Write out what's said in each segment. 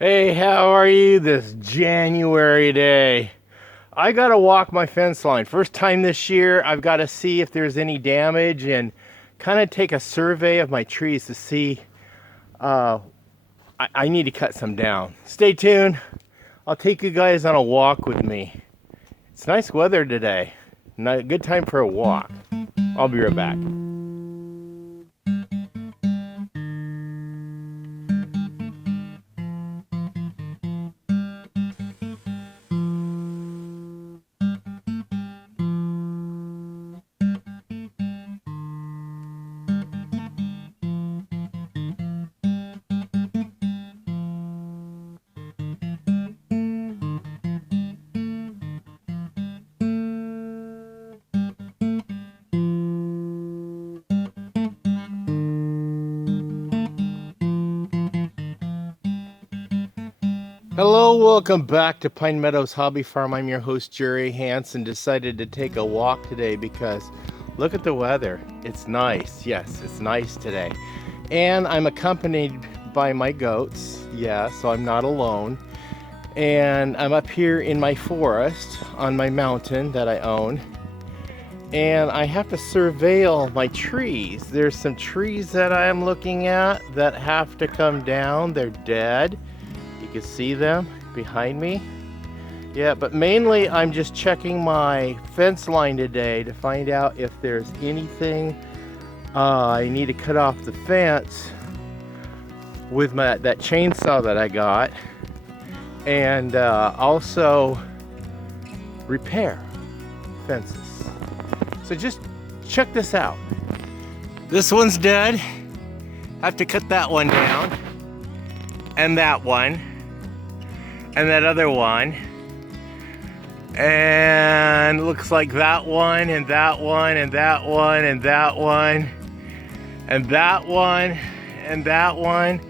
Hey, how are you this January day? I gotta walk my fence line. First time this year, I've got to see if there's any damage and kind of take a survey of my trees to see. Uh, I need to cut some down. Stay tuned. I'll take you guys on a walk with me. It's nice weather today. Good time for a walk. I'll be right back. Hello, welcome back to Pine Meadows Hobby Farm. I'm your host, Jerry Hansen. Decided to take a walk today because look at the weather. It's nice. Yes, it's nice today. And I'm accompanied by my goats. Yeah, so I'm not alone. And I'm up here in my forest on my mountain that I own. And I have to surveil my trees. There's some trees that I am looking at that have to come down. They're dead. You can see them behind me. Yeah, but mainly I'm just checking my fence line today to find out if there's anything I need to cut off the fence with that chainsaw that I got, and also repair fences. So just check this out. This one's dead. I have to cut that one down, and that one, and that other one, and looks like that one, and that one, and that one, and that one, and that one, and that one.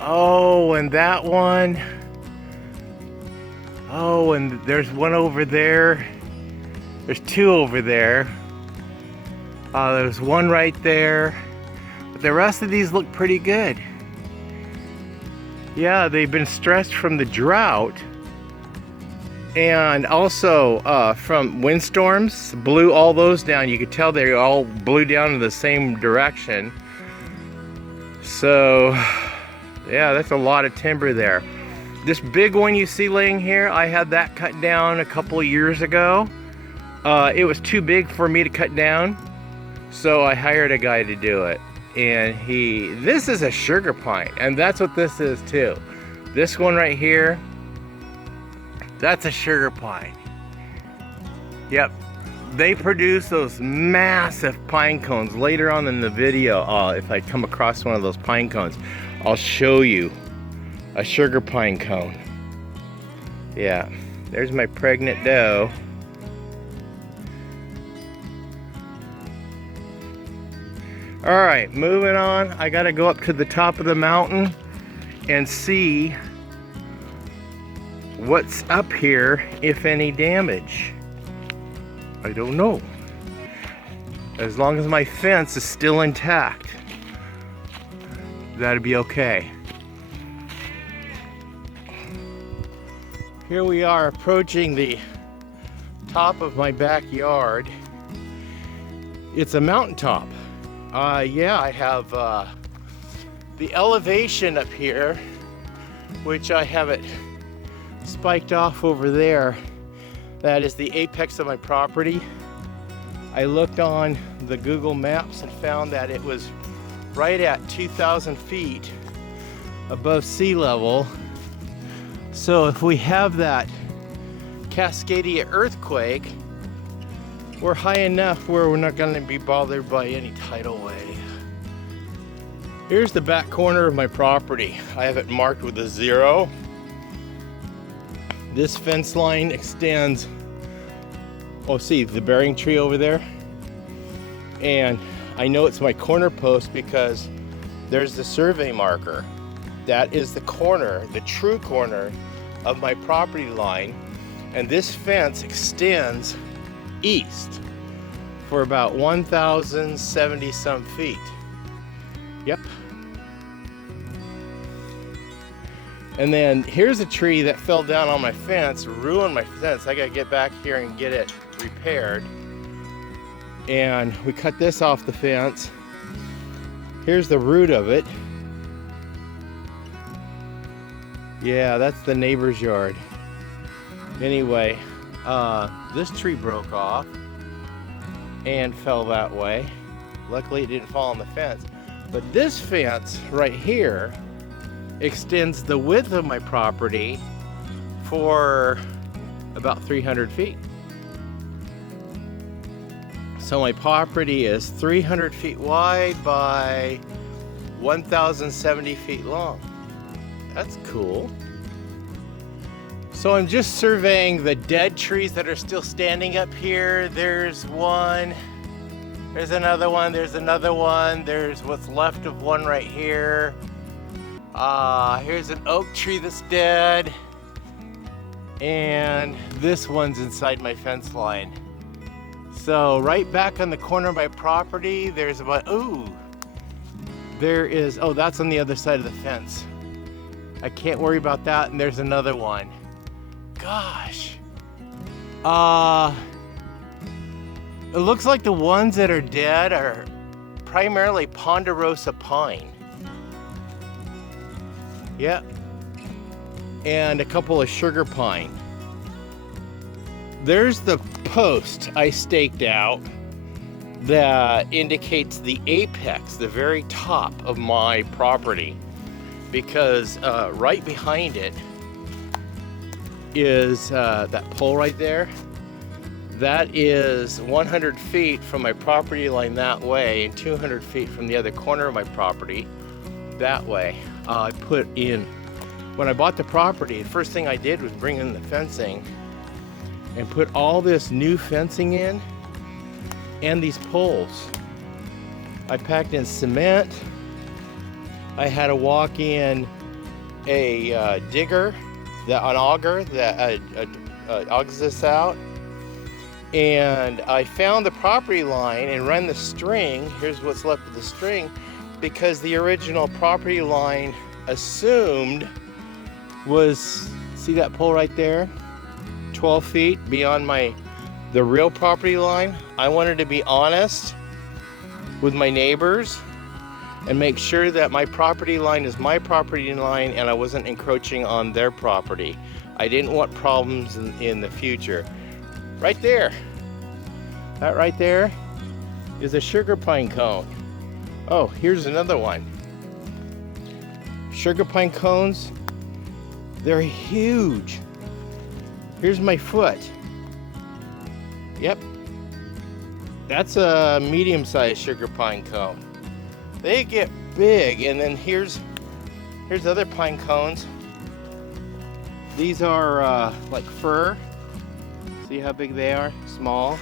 Oh, and that one. Oh, and there's one over there. There's two over there. There's one right there. But the rest of these look pretty good. Yeah, they've been stressed from the drought, and also from windstorms. Blew all those down. You could tell they all blew down in the same direction. So yeah, that's a lot of timber there. This big one you see laying here, I had that cut down a couple of years ago. It was too big for me to cut down, so I hired a guy to do it. And this is a sugar pine, and that's what this is too. This one right here, that's a sugar pine. Yep, they produce those massive pine cones. Later on in the video, if I come across one of those pine cones, I'll show you a sugar pine cone. Yeah, there's my pregnant doe. All right, moving on. I gotta go up to the top of the mountain and see what's up here, if any damage. I don't know. As long as my fence is still intact, that'd be okay. Here we are approaching the top of my backyard. It's a mountaintop. Yeah, I have the elevation up here, which I have it spiked off over there. That is the apex of my property. I looked on the Google Maps and found that it was right at 2,000 feet above sea level. So if we have that Cascadia earthquake, we're high enough where we're not going to be bothered by any tidal wave. Here's the back corner of my property. I have it marked with a 0. This fence line extends, oh, see the bearing tree over there? And I know it's my corner post because there's the survey marker. That is the corner, the true corner of my property line. And this fence extends east for about 1,070 some feet. Yep. And then here's a tree that fell down on my fence, ruined my fence. I gotta get back here and get it repaired. And we cut this off the fence. Here's the root of it. Yeah, that's the neighbor's yard. Anyway, this tree broke off and fell that way. Luckily it didn't fall on the fence. But this fence right here extends the width of my property for about 300 feet. So my property is 300 feet wide by 1,070 feet long. That's cool. So I'm just surveying the dead trees that are still standing up here. There's one, there's another one, there's another one, there's what's left of one right here. Here's an oak tree that's dead. And this one's inside my fence line. So right back on the corner of my property, there's about, oh, that's on the other side of the fence. I can't worry about that, and there's another one. Gosh. It looks like the ones that are dead are primarily ponderosa pine. Yep. And a couple of sugar pine. There's the post I staked out that indicates the apex, the very top of my property. Because right behind it is that pole right there. That is 100 feet from my property line that way and 200 feet from the other corner of my property that way. I put in, when I bought the property, the first thing I did was bring in the fencing and put all this new fencing in and these poles. I packed in cement. I had to walk in a digger, an auger that augers this out. And I found the property line and ran the string. Here's what's left of the string, because the original property line assumed was, see that pole right there? 12 feet beyond the real property line. I wanted to be honest with my neighbors and make sure that my property line is my property line and I wasn't encroaching on their property. I didn't want problems in the future. Right there, that right there is a sugar pine cone. Oh, here's another one. Sugar pine cones, they're huge. Here's my foot. Yep, that's a medium-sized sugar pine cone. They get big, and then here's other pine cones. These are like fir. See how big they are? Small.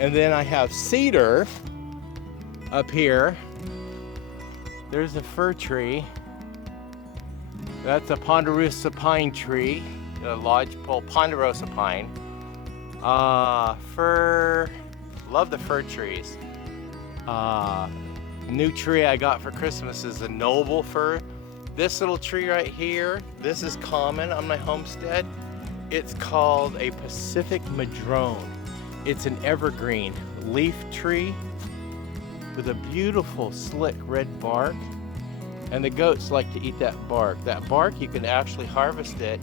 And then I have cedar up here. There's a fir tree. That's a ponderosa pine tree, a lodgepole ponderosa pine. Fir, love the fir trees. New tree I got for Christmas is a noble fir. This little tree right here, this is common on my homestead. It's called a Pacific madrone. It's an evergreen leaf tree with a beautiful slick red bark. And the goats like to eat that bark. That bark, you can actually harvest it,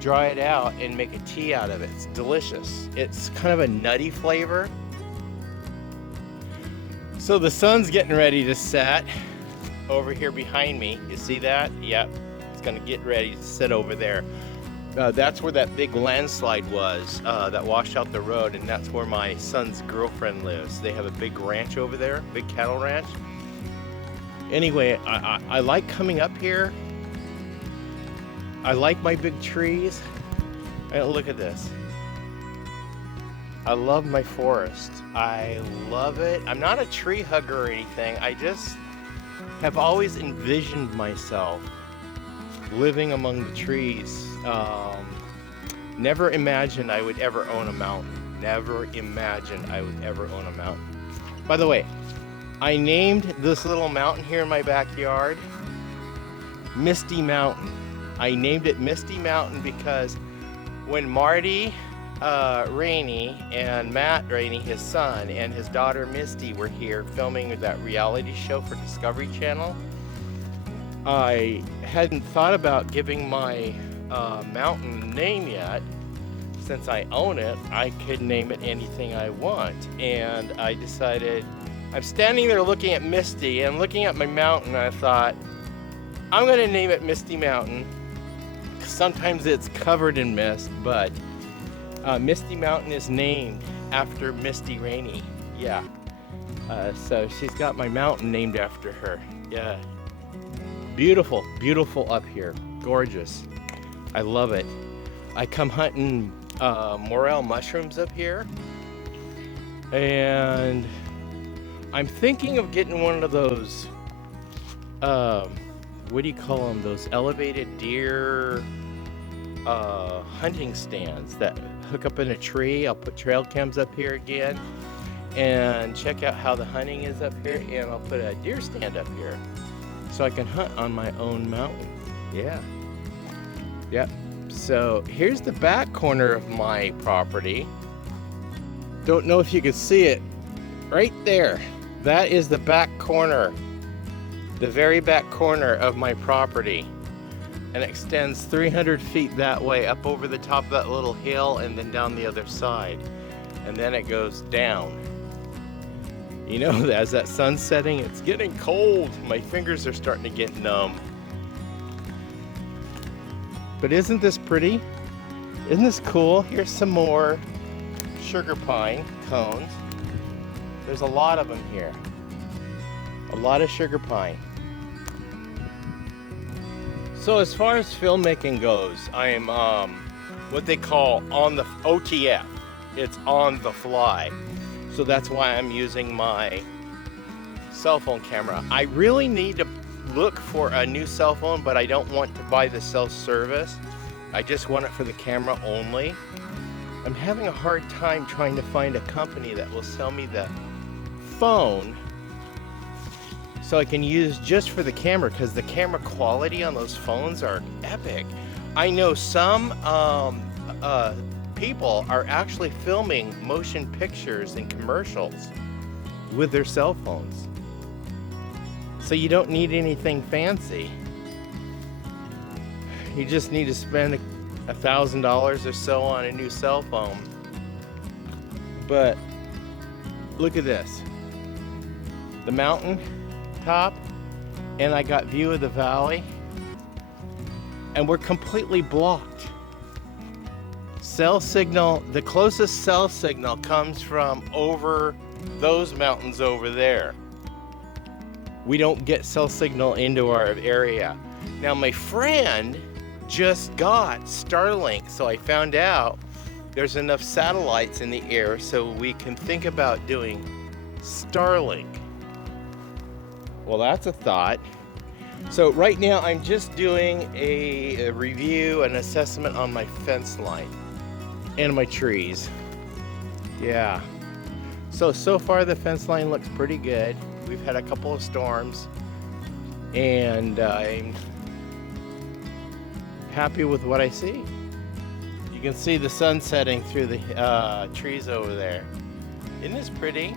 dry it out, and make a tea out of it. It's delicious. It's kind of a nutty flavor. So the sun's getting ready to set over here behind me. You see that? Yep, it's gonna get ready to sit over there. That's where that big landslide was that washed out the road, and that's where my son's girlfriend lives. They have a big ranch over there, big cattle ranch. Anyway, I like coming up here. I like my big trees. And look at this. I love my forest. I love it. I'm not a tree hugger or anything. I just have always envisioned myself living among the trees. Never imagined I would ever own a mountain. Never imagined I would ever own a mountain. By the way, I named this little mountain here in my backyard Misty Mountain. I named it Misty Mountain because when Marty Rainey and Matt Rainey, his son, and his daughter Misty were here filming that reality show for Discovery Channel, I hadn't thought about giving my mountain name yet. Since I own it, I could name it anything I want. And I decided, I'm standing there looking at Misty and looking at my mountain, I thought, I'm gonna name it Misty Mountain. Sometimes it's covered in mist, but Misty Mountain is named after Misty Rainey. Yeah. So she's got my mountain named after her. Yeah. Beautiful, beautiful up here. Gorgeous. I love it. I come hunting morel mushrooms up here, and I'm thinking of getting one of those what do you call them, those elevated deer hunting stands that hook up in a tree. I'll put trail cams up here again and check out how the hunting is up here, and I'll put a deer stand up here so I can hunt on my own mountain. Yeah. Yep. So here's the back corner of my property. Don't know if you can see it right there. That is the back corner, the very back corner of my property, and it extends 300 feet that way up over the top of that little hill and then down the other side, and then it goes down. You know, as that sun's setting, it's getting cold. My fingers are starting to get numb. But isn't this pretty? Isn't this cool? Here's some more sugar pine cones. There's a lot of them here. A lot of sugar pine. So as far as filmmaking goes, I'm what they call on the OTF. It's on the fly. So that's why I'm using my cell phone camera. I really need to look for a new cell phone, but I don't want to buy the cell service. I just want it for the camera only. I'm having a hard time trying to find a company that will sell me the phone so I can use just for the camera, because the camera quality on those phones are epic. I know some people are actually filming motion pictures and commercials with their cell phones. So you don't need anything fancy. You just need to spend $1,000 or so on a new cell phone. But look at this. The mountain top, and I got view of the valley, and we're completely blocked. Cell signal, the closest cell signal comes from over those mountains over there. We don't get cell signal into our area. Now my friend just got Starlink, so I found out there's enough satellites in the air so we can think about doing Starlink. Well, that's a thought. So right now I'm just doing a review, an assessment on my fence line and my trees. Yeah. So far the fence line looks pretty good. We've had a couple of storms, and I'm happy with what I see. You can see the sun setting through the trees over there. Isn't this pretty?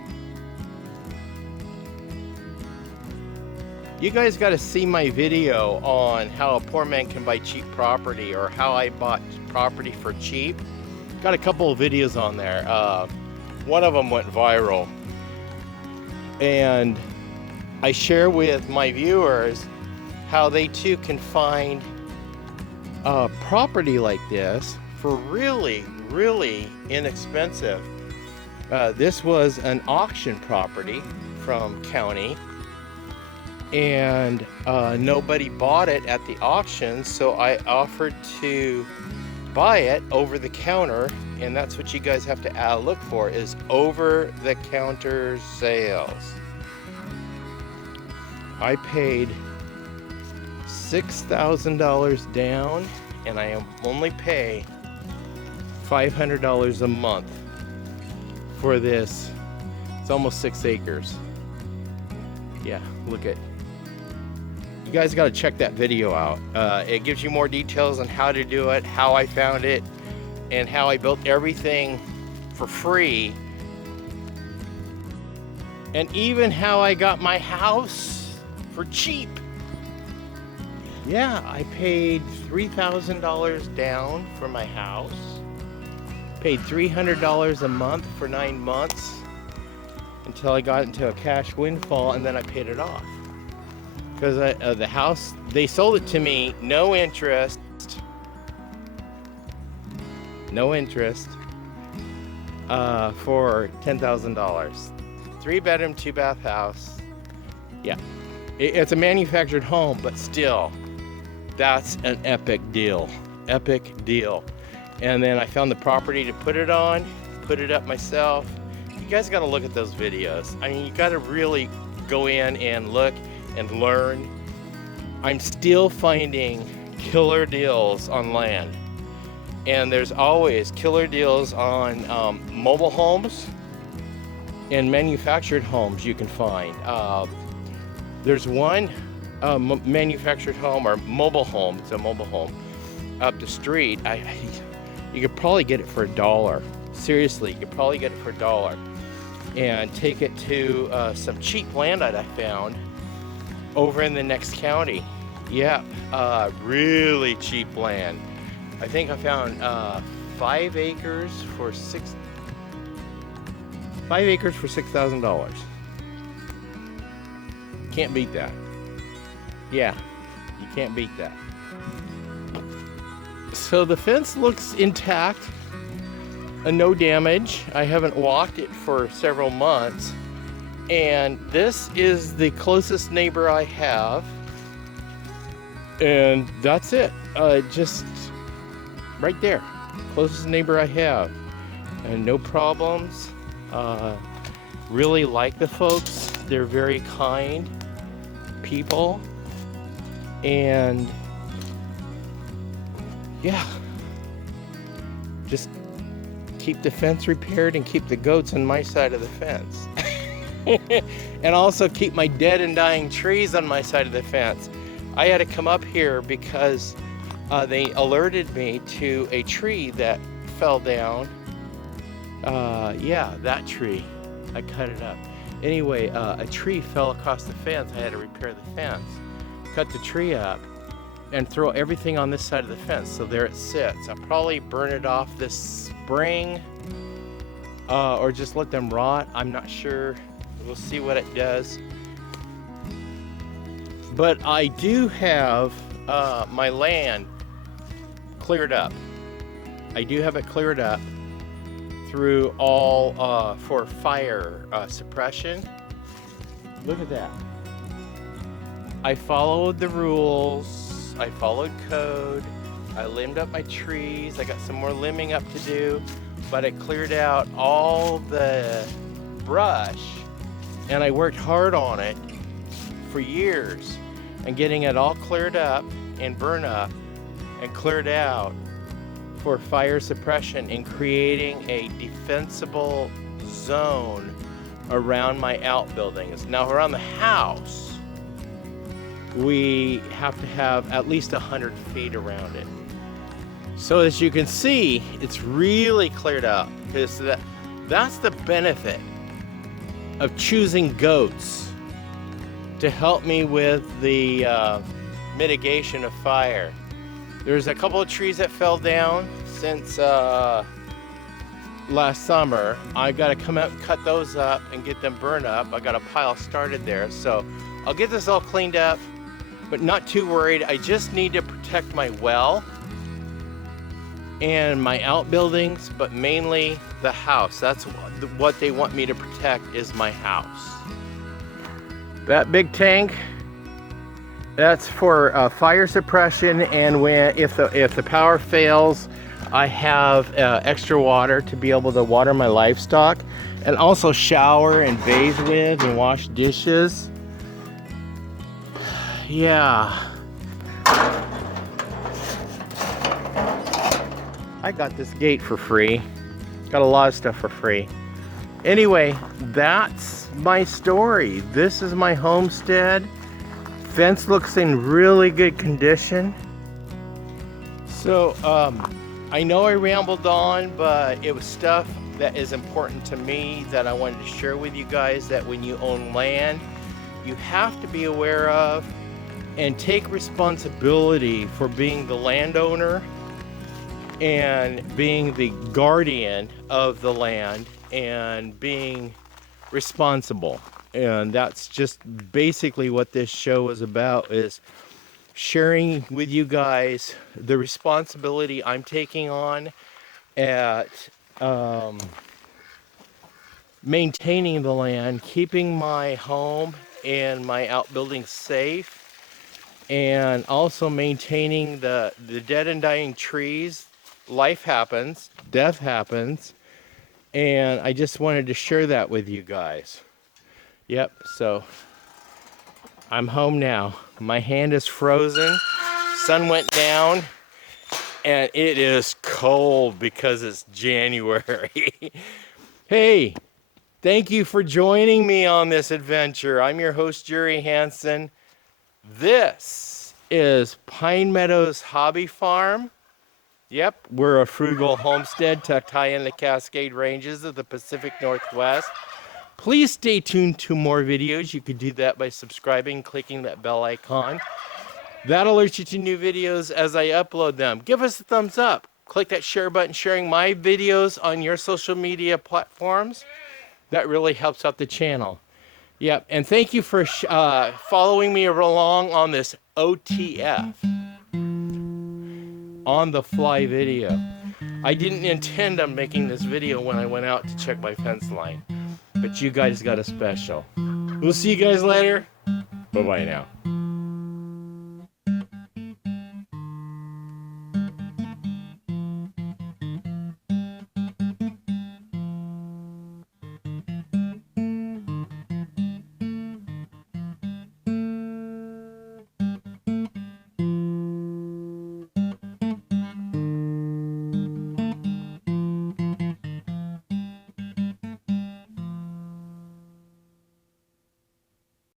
You guys got to see my video on how a poor man can buy cheap property, or how I bought property for cheap. Got a couple of videos on there. One of them went viral, and I share with my viewers how they too can find property like this for really, really inexpensive. This was an auction property from county, and nobody bought it at the auction, so I offered to buy it over the counter, and that's what you guys have to look for, is over the counter sales. I paid $6,000 down, and I only pay $500 a month for this. It's almost 6 acres. Yeah, look at You guys got to check that video out. It gives you more details on how to do it, how I found it, and how I built everything for free, and even how I got my house for cheap. Yeah, I paid $3,000 down for my house, paid $300 a month for 9 months until I got into a cash windfall, and then I paid it off. Because the house, they sold it to me, no interest, for $10,000. 3-bedroom, 2-bath house. Yeah, it's a manufactured home, but still, that's an epic deal. Epic deal. And then I found the property to put it on, put it up myself. You guys got to look at those videos. I mean, you got to really go in and look and learn. I'm still finding killer deals on land. And there's always killer deals on mobile homes and manufactured homes you can find. There's one manufactured home or mobile home, it's a mobile home, up the street. You could probably get it for $1. Seriously, you could probably get it for $1 and take it to some cheap land that I found over in the next county. Yeah, really cheap land. I think I found 5 acres for $6,000. Can't beat that. Yeah, you can't beat that. So the fence looks intact, no damage. I haven't walked it for several months, and this is the closest neighbor I have, and that's it. Just right there, closest neighbor I have, and no problems. Really like the folks. They're very kind people, and yeah, just keep the fence repaired and keep the goats on my side of the fence. And also keep my dead and dying trees on my side of the fence. I had to come up here because they alerted me to a tree that fell down. Yeah, that tree. I cut it up. Anyway, a tree fell across the fence. I had to repair the fence. Cut the tree up and throw everything on this side of the fence. So there it sits. I'll probably burn it off this spring, or just let them rot. I'm not sure. We'll see what it does. But I do have my land cleared up. I do have it cleared up through all for fire suppression. Look at that. I followed the rules. I followed code. I limbed up my trees. I got some more limbing up to do, but I cleared out all the brush, and I worked hard on it for years and getting it all cleared up and burned up and cleared out for fire suppression and creating a defensible zone around my outbuildings. Now around the house, we have to have at least 100 feet around it. So as you can see, it's really cleared up, because that's the benefit of choosing goats to help me with the mitigation of fire. There's a couple of trees that fell down since last summer. I got to come out and cut those up and get them burned up. I got a pile started there, so I'll get this all cleaned up, but not too worried. I just need to protect my well and my outbuildings, but mainly the house. That's what they want me to protect, is my house. That big tank, that's for fire suppression, and if the power fails, I have extra water to be able to water my livestock, and also shower and bathe with and wash dishes. Yeah. I got this gate for free. Got a lot of stuff for free. Anyway, that's my story. This is my homestead. fence looks in really good condition. So, I know I rambled on, but it was stuff that is important to me that I wanted to share with you guys, that when you own land, you have to be aware of and take responsibility for being the landowner and being the guardian of the land and being responsible. And that's just basically what this show is about, is sharing with you guys the responsibility I'm taking on at maintaining the land, keeping my home and my outbuildings safe, and also maintaining the dead and dying trees. Life happens, death happens, and I just wanted to share that with you guys. Yep, so I'm home now. My hand is frozen, sun went down, and it is cold because it's January. Hey, thank you for joining me on this adventure. I'm your host, Jerry Hansen. This is Pine Meadows Hobby Farm. Yep, we're a frugal homestead tucked high in the Cascade Ranges of the Pacific Northwest. Please stay tuned to more videos. You can do that by subscribing, clicking that bell icon. That alerts you to new videos as I upload them. Give us a thumbs up. Click that share button, sharing my videos on your social media platforms. That really helps out the channel. Yep, and thank you for following me along on this OTF, on the fly video. I didn't intend on making this video when I went out to check my fence line, but you guys got a special. We'll see you guys later. Bye-bye now.